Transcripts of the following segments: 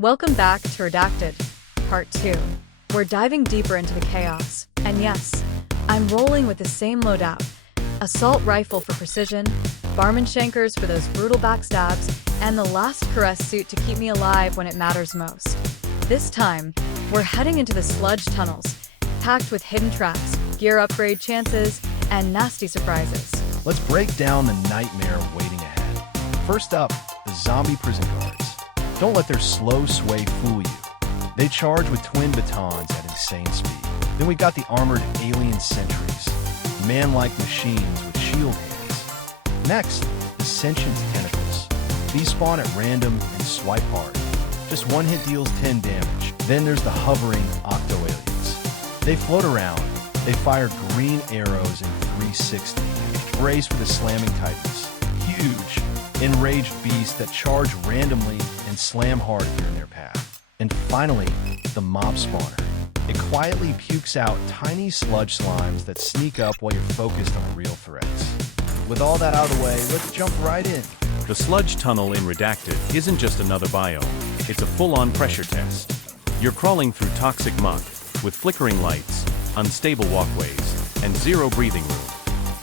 Welcome back to Redacted, Part 2. We're diving deeper into the chaos. And yes, I'm rolling with the same loadout. Assault rifle for precision, barman shankers for those brutal backstabs, and the last caress suit to keep me alive when it matters most. This time, we're heading into the sludge tunnels, packed with hidden traps, gear upgrade chances, and nasty surprises. Let's break down the nightmare waiting ahead. First up, the zombie prison guards. Don't let their slow sway fool you. They charge with twin batons at insane speed. Then we've got the armored alien sentries, man-like machines with shield hands. Next, the sentient tentacles. These spawn at random and swipe hard. Just one hit deals 10 damage. Then there's the hovering octo-aliens. They float around. They fire green arrows in 360. Brace for the slamming titans. Huge, enraged beasts that charge randomly and slam hard if you're in their path. And finally, the mob spawner. It quietly pukes out tiny sludge slimes that sneak up while you're focused on real threats. With all that out of the way, let's jump right in. The sludge tunnel in Redacted isn't just another biome, it's a full-on pressure test. You're crawling through toxic muck, with flickering lights, unstable walkways, and zero breathing room.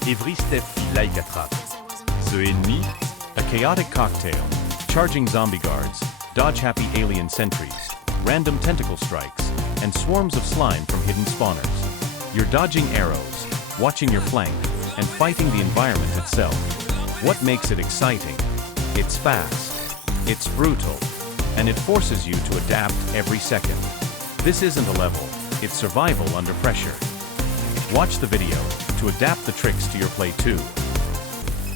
Every step feel like a trap. The enemy, a chaotic cocktail, charging zombie guards, dodge-happy alien sentries, random tentacle strikes, and swarms of slime from hidden spawners. You're dodging arrows, watching your flank, and fighting the environment itself. What makes it exciting? It's fast, it's brutal, and it forces you to adapt every second. This isn't a level, it's survival under pressure. Watch the video to adapt the tricks to your play too.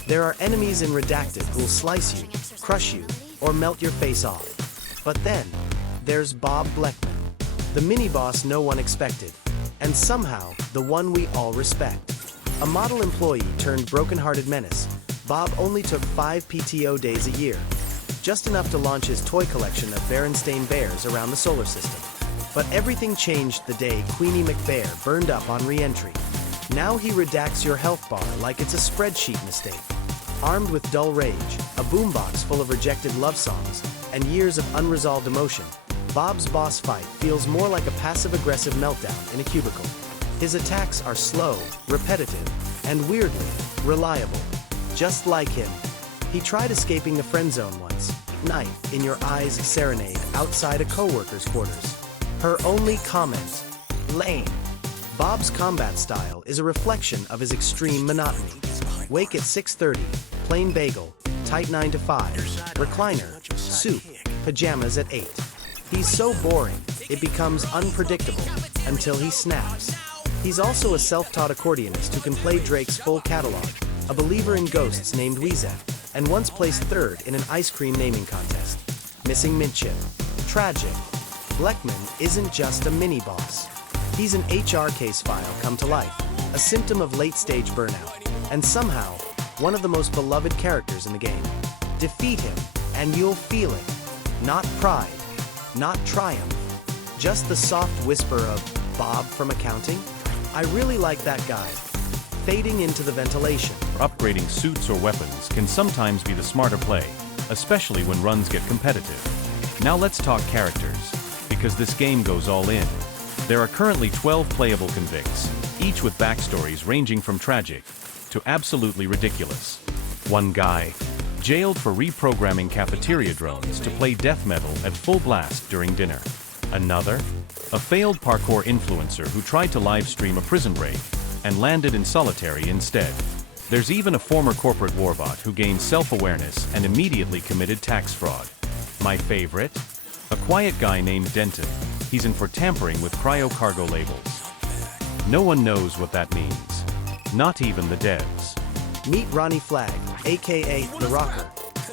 There are enemies in Redacted who'll slice you, crush you, or melt your face off. But then, there's Bob Bleckman, the mini-boss no one expected, and somehow the one we all respect. A model employee turned broken-hearted menace, Bob only took 5 PTO days a year, just enough to launch his toy collection of Berenstain Bears around the solar system. But everything changed the day Queenie McBear burned up on re-entry. Now he redacts your health bar like it's a spreadsheet mistake. Armed with dull rage, a boombox full of rejected love songs, and years of unresolved emotion, Bob's boss fight feels more like a passive-aggressive meltdown in a cubicle. His attacks are slow, repetitive, and weirdly, reliable. Just like him. He tried escaping the friend zone once. Night in your eyes serenade outside a co-worker's quarters. Her only comment, lame. Bob's combat style is a reflection of his extreme monotony. Wake at 6:30, plain bagel, tight 9 to 5, recliner, soup, pajamas at 8. He's so boring, it becomes unpredictable until he snaps. He's also a self-taught accordionist who can play Drake's full catalog, a believer in ghosts named Weezak, and once placed 3rd in an ice cream naming contest. Missing mint chip. Tragic. Bleckman isn't just a mini-boss. He's an HR case file come to life, a symptom of late-stage burnout, and somehow, one of the most beloved characters in the game. Defeat him, and you'll feel it. Not pride, not triumph, just the soft whisper of Bob from accounting. I really like that guy. Fading into the ventilation. Upgrading suits or weapons can sometimes be the smarter play, especially when runs get competitive. Now let's talk characters, because this game goes all in. There are currently 12 playable convicts, each with backstories ranging from tragic to absolutely ridiculous. One guy, jailed for reprogramming cafeteria drones to play death metal at full blast during dinner. Another, a failed parkour influencer who tried to live stream a prison raid and landed in solitary instead. There's even a former corporate warbot who gained self-awareness and immediately committed tax fraud. My favorite? A quiet guy named Denton. He's in for tampering with cryo-cargo labels. No one knows what that means. Not even the devs. Meet Ronnie Flagg, aka The Rocker,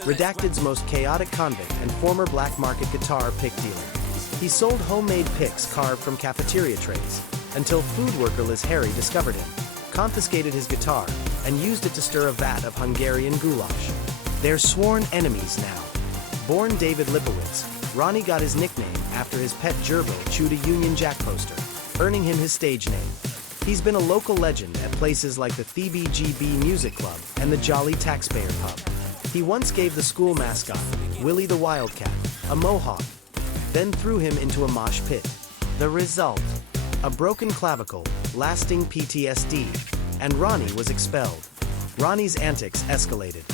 Redacted's most chaotic convict and former black market guitar pick dealer. He sold homemade picks carved from cafeteria trays, until food worker Liz Harry discovered him, confiscated his guitar, and used it to stir a vat of Hungarian goulash. They're sworn enemies now. Born David Lipowitz, Ronnie got his nickname after his pet gerbil chewed a Union Jack poster, earning him his stage name. He's been a local legend at places like the TBGB Music Club and the Jolly Taxpayer Pub. He once gave the school mascot, Willie the Wildcat, a mohawk. then threw him into a mosh pit. The result? A broken clavicle, lasting PTSD, and Ronnie was expelled. Ronnie's antics escalated.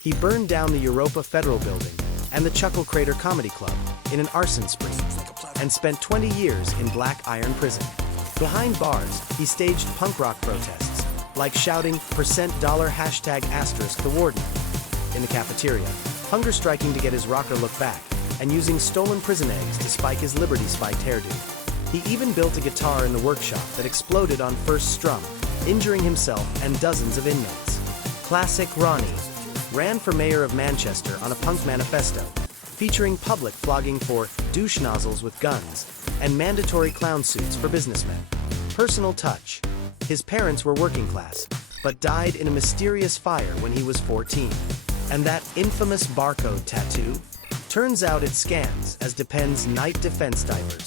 He burned down the Europa Federal Building and the Chuckle Crater Comedy Club in an arson spree, and spent 20 years in Black Iron Prison. Behind bars, he staged punk rock protests, like shouting $$, #** the warden. In the cafeteria, hunger striking to get his rocker look back, and using stolen prison eggs to spike his Liberty Spiked hairdo. He even built a guitar in the workshop that exploded on first strum, injuring himself and dozens of inmates. Classic Ronnie ran for mayor of Manchester on a punk manifesto, featuring public flogging for douche nozzles with guns and mandatory clown suits for businessmen. Personal touch. His parents were working class, but died in a mysterious fire when he was 14. And that infamous barcode tattoo? Turns out it scans as Depend's night defense divers.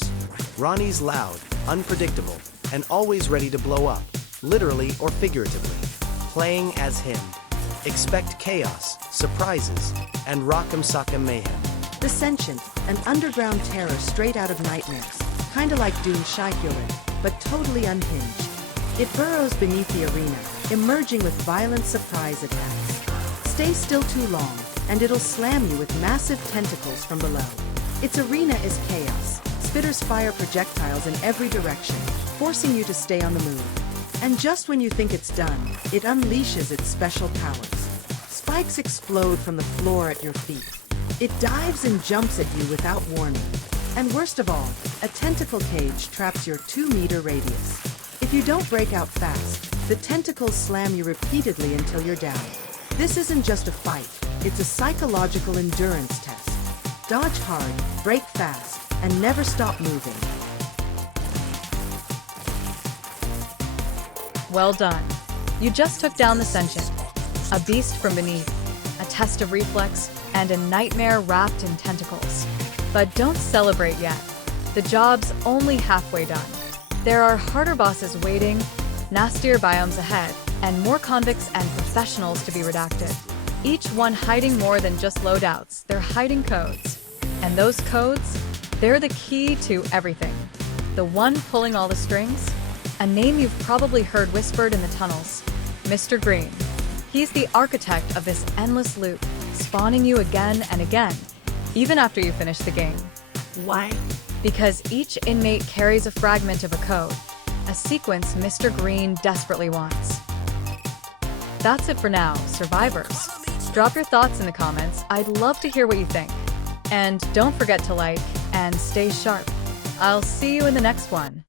Ronnie's loud, unpredictable, and always ready to blow up, literally or figuratively. Playing as him. Expect chaos, surprises, and rock'em sock'em mayhem. The Sentient, an underground terror straight out of nightmares. Kinda like Dune Shaikyurin, but totally unhinged. It burrows beneath the arena, emerging with violent surprise attacks. Stay still too long, and it'll slam you with massive tentacles from below. Its arena is chaos. Spitters fire projectiles in every direction, forcing you to stay on the move. And just when you think it's done, it unleashes its special powers. Spikes explode from the floor at your feet. It dives and jumps at you without warning. And worst of all, a tentacle cage traps your 2-meter radius. If you don't break out fast, the tentacles slam you repeatedly until you're down. This isn't just a fight, it's a psychological endurance test. Dodge hard, break fast, and never stop moving. Well done. You just took down the Sentient, a beast from beneath, a test of reflex, and a nightmare wrapped in tentacles. But don't celebrate yet. The job's only halfway done. There are harder bosses waiting, nastier biomes ahead, and more convicts and professionals to be redacted. Each one hiding more than just loadouts, they're hiding codes. And those codes, they're the key to everything. The one pulling all the strings? A name you've probably heard whispered in the tunnels, Mr. Green. He's the architect of this endless loop, spawning you again and again, even after you finish the game. Why? Because each inmate carries a fragment of a code, a sequence Mr. Green desperately wants. That's it for now, survivors. Drop your thoughts in the comments, I'd love to hear what you think. And don't forget to like and stay sharp. I'll see you in the next one.